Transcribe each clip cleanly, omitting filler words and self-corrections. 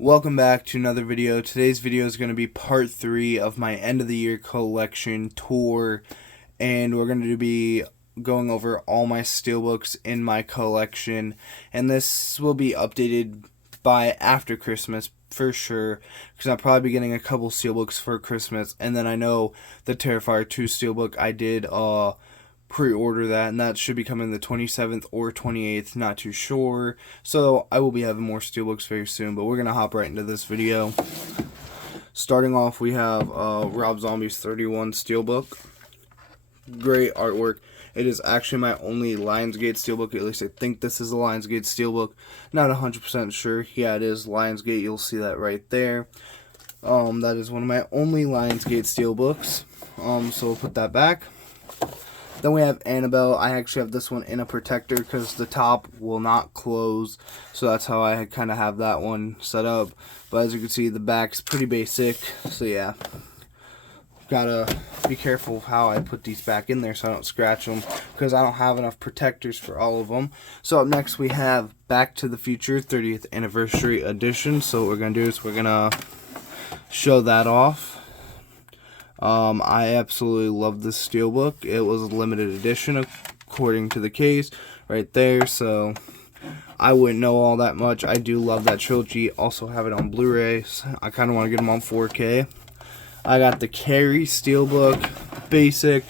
Welcome back to another video. Today's video is going to be part 3 of my end of the year collection tour, and we're going to be going over all my steelbooks in my collection, and this will be updated by after Christmas for sure, because I'll probably be getting a couple steelbooks for Christmas. And then I know the Terrifier 2 steelbook, I did pre-order that, and that should be coming the 27th or 28th, not too sure. So I will be having more steelbooks very soon, but we're gonna hop right into this video. Starting off, we have Rob Zombie's 31 steelbook. Great artwork. It is actually my only Lionsgate steelbook. At least I think this is a Lionsgate steelbook. Not 100% sure. Yeah, it is Lionsgate. You'll see that right there. That is one of my only Lionsgate steelbooks. So we'll put that back. Then we have Annabelle. I actually have this one in a protector because the top will not close. So that's how I kind of have that one set up. But as you can see, the back's pretty basic. So yeah, gotta be careful how I put these back in there so I don't scratch them, because I don't have enough protectors for all of them. So up next we have Back to the Future 30th Anniversary Edition. So what we're going to do is we're going to show that off. I absolutely love this steelbook. It was a limited edition according to the case right there, so I wouldn't know all that much. I do love that trilogy. Also have it on Blu-ray. I kind of want to get them on 4K. I got the Carrie steelbook, basic.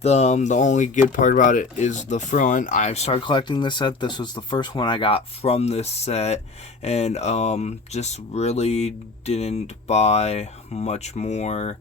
The only good part about it is the front. I started collecting this set. This was the first one I got from this set, and just really didn't buy much more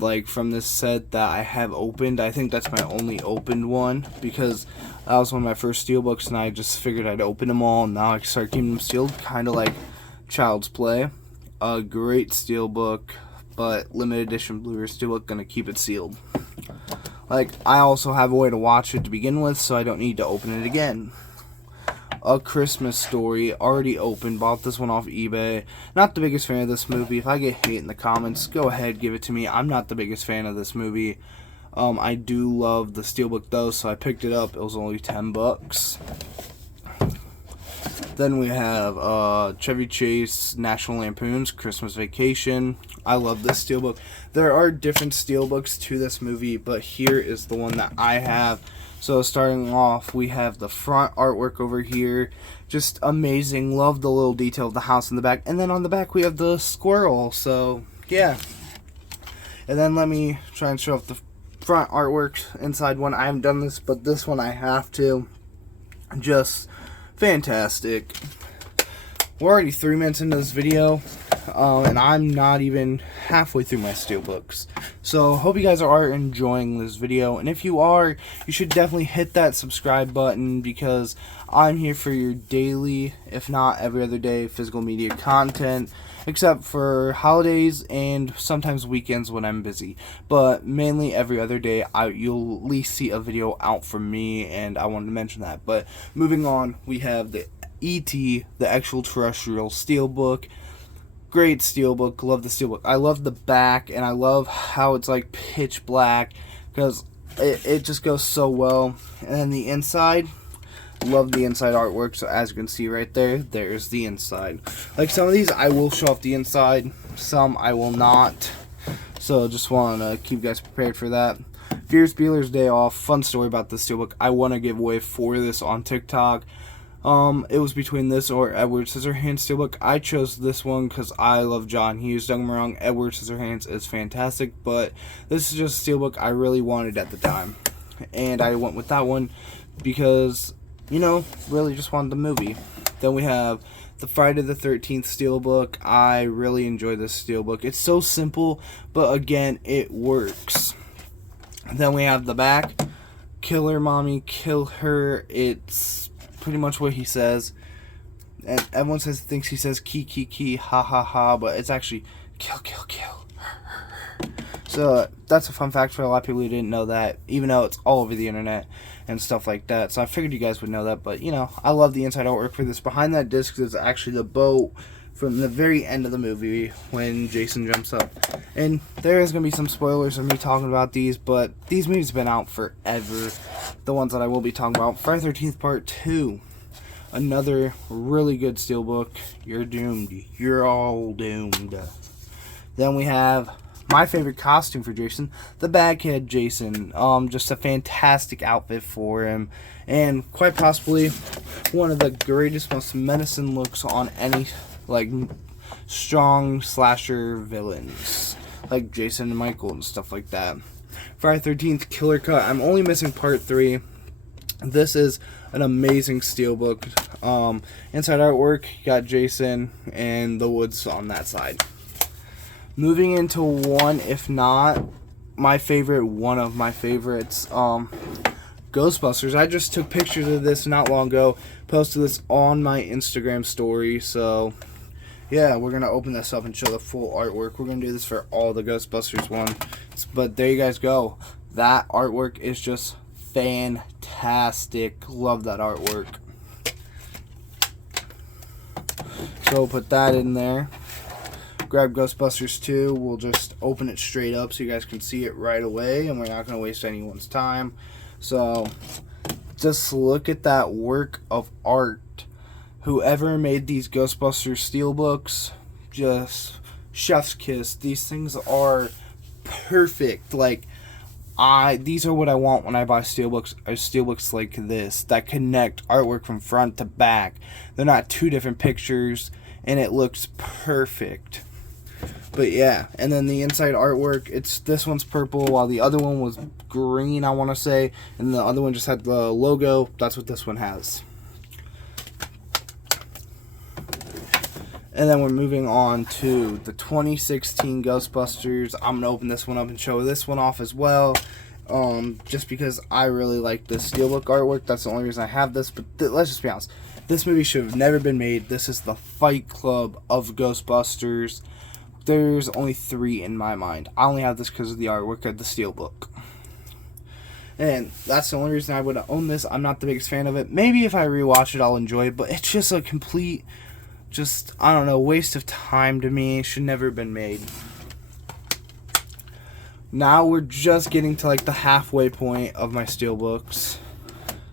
like from this set that I have opened. I think that's my only opened one, because that was one of my first steelbooks and I just figured I'd open them all, and now I start keeping them sealed, kind of like Child's Play. A great steelbook, but limited edition Blu-ray steelbook, gonna keep it sealed. Like, I also have a way to watch it to begin with, so I don't need to open it again. A Christmas Story, already opened, bought this one off eBay. Not the biggest fan of this movie. If I get hate in the comments, go ahead, give it to me. I'm not the biggest fan of this movie. I do love the steelbook though, so I picked it up. It was only 10 bucks. Then we have Chevy Chase National Lampoon's Christmas Vacation. I love this steelbook. There are different steelbooks to this movie, but here is the one that I have. So starting off, we have the front artwork over here. Just amazing. Love the little detail of the house in the back. And then on the back, we have the squirrel. So, yeah. And then let me try and show off the front artwork inside one. I haven't done this, but this one I have to. Just fantastic. We're already 3 minutes into this video, and I'm not even halfway through my steelbooks. So hope you guys are enjoying this video, and if you are, you should definitely hit that subscribe button, because I'm here for your daily, if not every other day, physical media content, except for holidays and sometimes weekends when I'm busy. But mainly every other day, you'll at least see a video out from me, and I wanted to mention that. But moving on, we have the E.T., the actual terrestrial steelbook. Great steelbook. Love the steelbook. I love the back, and I love how it's like pitch black, because it just goes so well. And then the inside, love the inside artwork. So as you can see right there, there's the inside. Like, some of these I will show off the inside, some I will not. So just want to keep you guys prepared for that. Fierce Bueller's Day Off. Fun story about this steelbook. I won a giveaway for this on TikTok. It was between this or Edward Scissorhands steelbook. I chose this one because I love John Hughes. Don't get me wrong, Edward Scissorhands is fantastic, but this is just a steelbook I really wanted at the time, and I went with that one because, you know, really just wanted the movie. Then we have the Friday the 13th steelbook. I really enjoy this steelbook. It's so simple, but again, it works. Then we have the back. Kill her, mommy, kill her. It's pretty much what he says, and everyone thinks he says key, ha ha ha, but it's actually kill. So that's a fun fact for a lot of people who didn't know that, even though it's all over the internet and stuff like that. So I figured you guys would know that. But you know, I love the inside artwork for this. Behind that disc is actually the boat from the very end of the movie when Jason jumps up. And there is going to be some spoilers of me talking about these, but these movies have been out forever. The ones that I will be talking about, Friday the 13th Part 2. Another really good Steelbook. You're doomed. You're all doomed. Then we have my favorite costume for Jason, the Baghead Jason. Just a fantastic outfit for him, and quite possibly one of the greatest, most menacing looks on any like strong slasher villains, like Jason and Michael and stuff like that. Friday 13th Killer Cut. I'm only missing part 3. This is an amazing Steelbook. Inside artwork, you got Jason and the woods on that side. Moving into one, if not my favorite, one of my favorites, Ghostbusters. I just took pictures of this not long ago, posted this on my Instagram story, so yeah, we're going to open this up and show the full artwork. We're going to do this for all the Ghostbusters ones, but there you guys go. That artwork is just fantastic. Love that artwork. So we'll put that in there. Grab Ghostbusters 2. We'll just open it straight up so you guys can see it right away, and we're not going to waste anyone's time. So just look at that work of art. Whoever made these Ghostbusters Steelbooks, just chef's kiss. These things are perfect. Like, these are what I want when I buy Steelbooks, or Steelbooks like this that connect artwork from front to back. They're not two different pictures, and it looks perfect. But yeah, and then the inside artwork, this one's purple while the other one was green, I want to say, and the other one just had the logo. That's what this one has. And then we're moving on to the 2016 Ghostbusters. I'm going to open this one up and show this one off as well. Just because I really like this Steelbook artwork. That's the only reason I have this. But let's just be honest. This movie should have never been made. This is the Fight Club of Ghostbusters. There's only 3 in my mind. I only have this because of the artwork of the Steelbook. And that's the only reason I would own this. I'm not the biggest fan of it. Maybe if I rewatch it, I'll enjoy it. But it's just a complete, I don't know, waste of time to me. It should never have been made. Now we're just getting to like the halfway point of my Steelbooks.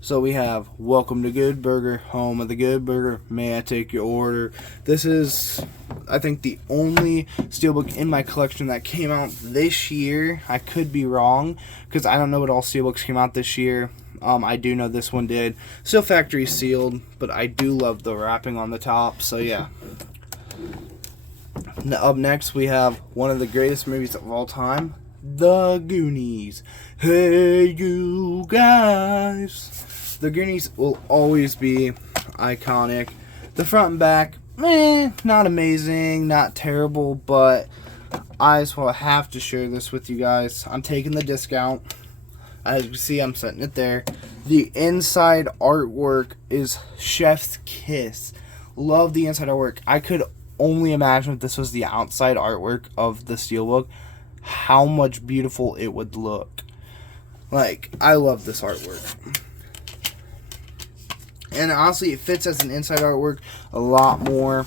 So we have Welcome to Good Burger, home of the Good Burger. May I take your order? This is, I think, the only Steelbook in my collection that came out this year. I could be wrong because I don't know what all Steelbooks came out this year. I do know this one did. Still factory sealed, but I do love the wrapping on the top. So yeah. Up next we have one of the greatest movies of all time, The Goonies. Hey you guys. The Goonies will always be iconic. The front and back, not amazing, not terrible, but I just will have to share this with you guys. I'm taking the discount. As you can see, I'm setting it there. The inside artwork is chef's kiss. Love the inside artwork. I could only imagine if this was the outside artwork of the Steelbook, how much beautiful it would look. Like, I love this artwork. And honestly, it fits as an inside artwork a lot more.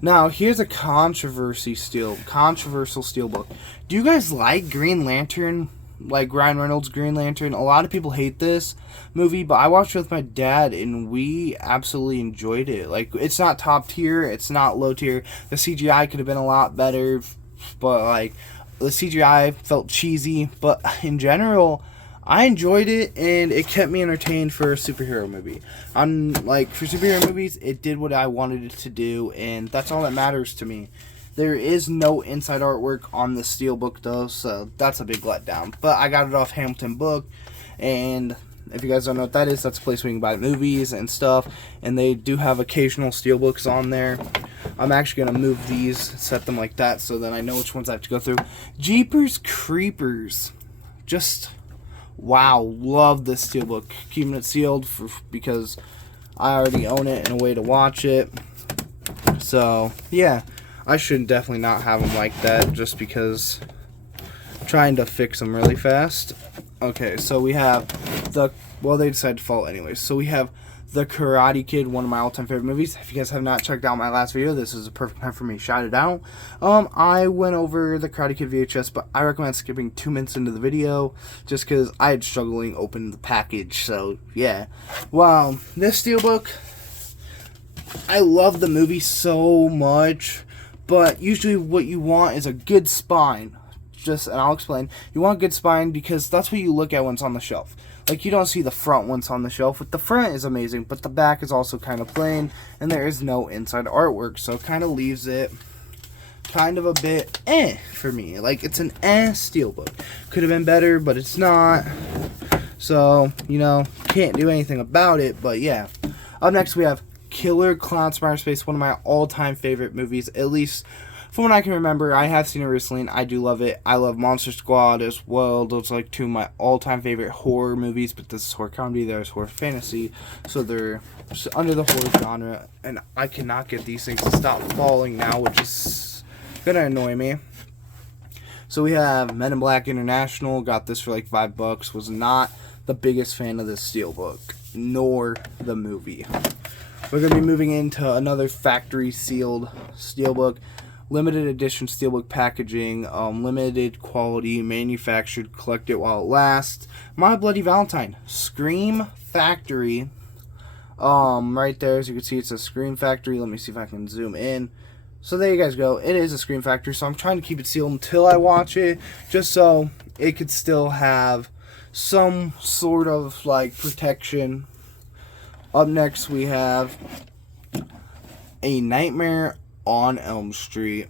Now, here's a controversial Steelbook. Do you guys like Green Lantern? Like Ryan Reynolds' Green Lantern? A lot of people hate this movie, but I watched it with my dad, and we absolutely enjoyed it. Like, it's not top tier, it's not low tier. The CGI could have been a lot better, but, like, the CGI felt cheesy. But in general, I enjoyed it, and it kept me entertained for a superhero movie. For superhero movies, it did what I wanted it to do, and that's all that matters to me. There is no inside artwork on the Steelbook, though, so that's a big letdown. But I got it off Hamilton Book, and if you guys don't know what that is, that's a place where you can buy movies and stuff, and they do have occasional Steelbooks on there. I'm actually going to move these, set them like that, so then I know which ones I have to go through. Jeepers Creepers. Just, wow, love this Steelbook. Keeping it sealed because I already own it and a way to watch it. So, yeah. I should definitely not have them like that just because I'm trying to fix them really fast. Okay, so we have they decided to fall anyways. So we have The Karate Kid, one of my all-time favorite movies. If you guys have not checked out my last video, this is a perfect time for me to shout it out. I went over The Karate Kid VHS, but I recommend skipping 2 minutes into the video just because I had struggling opening the package. So, yeah. Wow, this Steelbook, I love the movie so much, but usually what you want is a good spine. And I'll explain. You want a good spine because that's what you look at when it's on the shelf. Like, you don't see the front once on the shelf. With the front is amazing, but the back is also kind of plain, and there is no inside artwork, so it kind of leaves it kind of a bit for me. Like, it's an Steelbook. Could have been better, but it's not. So, can't do anything about it, but yeah. Up next, we have Killer Clowns from Outer Space, one of my all-time favorite movies, at least from what I can remember. I have seen it recently, and I do love it. I love Monster Squad as well. Those are like two of my all-time favorite horror movies, but this is horror comedy, there's horror fantasy, so they're just under the horror genre, and I cannot get these things to stop falling now, which is gonna annoy me. So we have Men in Black International. Got this for like $5. Was not the biggest fan of this Steelbook, nor the movie. We're going to be moving into another factory sealed Steelbook. Limited edition Steelbook packaging, limited quality, manufactured, collect it while it lasts. My Bloody Valentine, Scream Factory. Right there, as you can see, it says Scream Factory. Let me see if I can zoom in. So there you guys go. It is a Scream Factory, so I'm trying to keep it sealed until I watch it, just so it could still have some sort of like protection. Up next, we have A Nightmare on Elm Street.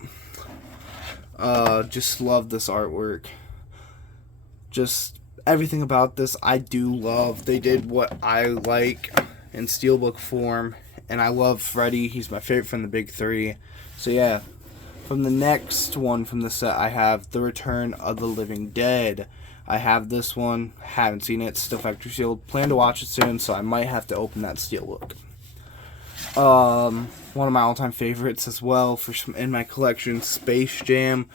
Just love this artwork. Just everything about this I do love. They did what I like in Steelbook form, and I love Freddy. He's my favorite from the big three. So yeah, from the next one from the set, I have The Return of the Living Dead. I have this one, haven't seen it, still factory sealed. Plan to watch it soon, so I might have to open that Steelbook. One of my all-time favorites as well in my collection, Space Jam.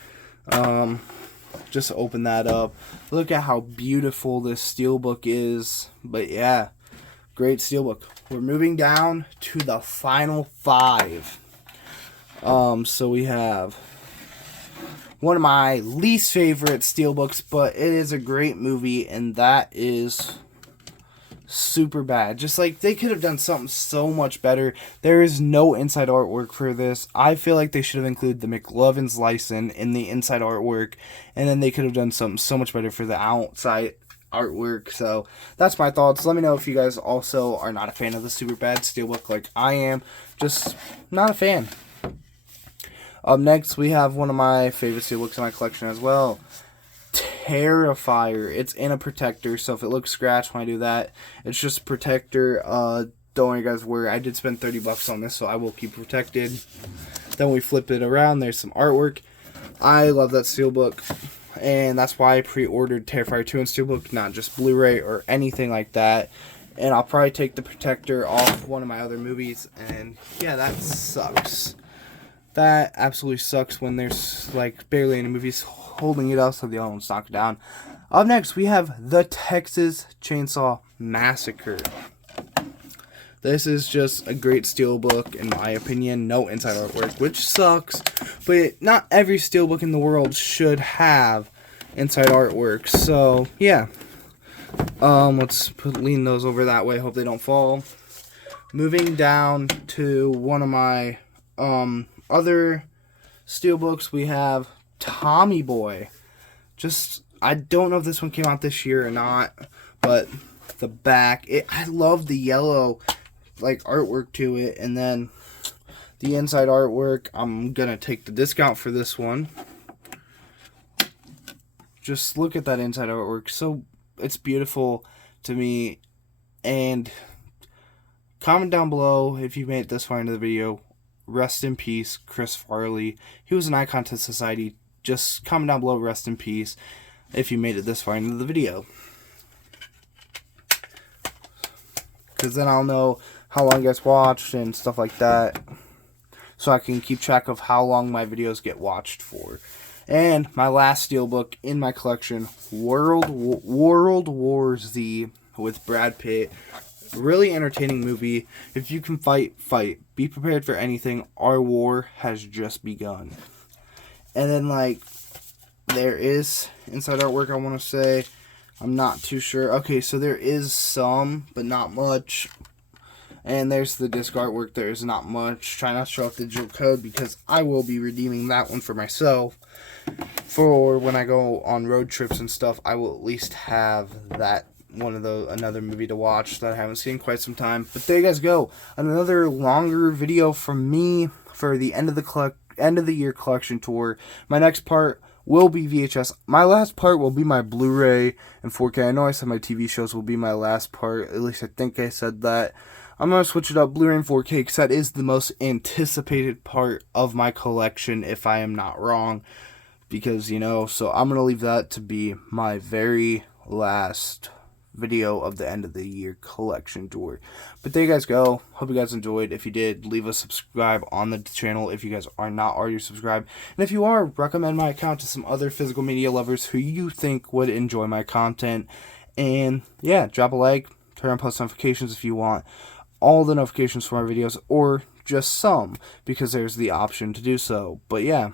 Just open that up. Look at how beautiful this Steelbook is. But yeah, great Steelbook. We're moving down to the final 5. So we have one of my least favorite Steelbooks, but it is a great movie, and that is Superbad. Just like, they could have done something so much better. There is no inside artwork for this. I feel like they should have included the McLovin's license in the inside artwork, and then they could have done something so much better for the outside artwork. So that's my thoughts. Let me know if you guys also are not a fan of the Superbad Steelbook like I am. Just not a fan. Up next, we have one of my favorite Steelbooks in my collection as well, Terrifier. It's in a protector, so if it looks scratched when I do that, it's just a protector. Don't worry guys, I did spend $30 on this, so I will keep protected. Then we flip it around, there's some artwork. I love that Steelbook, and that's why I pre-ordered Terrifier 2 in Steelbook, not just Blu-ray or anything like that. And I'll probably take the protector off one of my other movies, and yeah, that sucks. That absolutely sucks when there's like barely any movies holding it up, so the other one's knocked down. Up next, we have The Texas Chainsaw Massacre. This is just a great Steelbook, in my opinion. No inside artwork, which sucks, but not every Steelbook in the world should have inside artwork. So yeah, let's lean those over that way. Hope they don't fall. Moving down to one of my other Steelbooks, we have Tommy Boy. I don't know if this one came out this year or not, but the back, I love the yellow like artwork to it, and then the inside artwork, I'm gonna take the discount for this one. Just look at that inside artwork. So it's beautiful to me. And comment down below if you made it this far into the video. Rest in peace, Chris Farley. He was an icon to society. Just comment down below, rest in peace, if you made it this far into the video. Because then I'll know how long you guys watched and stuff like that. So I can keep track of how long my videos get watched for. And my last Steelbook in my collection, World War Z with Brad Pitt. Really entertaining movie. If you can fight, fight. Be prepared for anything. Our war has just begun. And then, like, there is inside artwork, I want to say. I'm not too sure. Okay, so there is some, but not much. And there's the disc artwork. There's not much. Try not to show off digital code because I will be redeeming that one for myself. For when I go on road trips and stuff, I will at least have that another movie to watch that I haven't seen in quite some time. But there you guys go. Another longer video from me for the end of the year collection tour. My next part will be VHS. My last part will be my Blu-ray and 4K. I know I said my TV shows will be my last part. At least I think I said that. I'm going to switch it up, Blu-ray and 4K, because that is the most anticipated part of my collection, if I am not wrong. Because, so I'm going to leave that to be my very last video of the end of the year collection tour. But there you guys go. Hope you guys enjoyed. If you did, leave a subscribe on the channel if you guys are not already subscribed. And if you are, recommend my account to some other physical media lovers who you think would enjoy my content. And yeah, drop a like, turn on post notifications if you want all the notifications for my videos, or just some, because there's the option to do so. But yeah,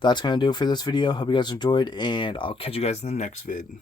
that's going to do it for this video. Hope you guys enjoyed, and I'll catch you guys in the next vid.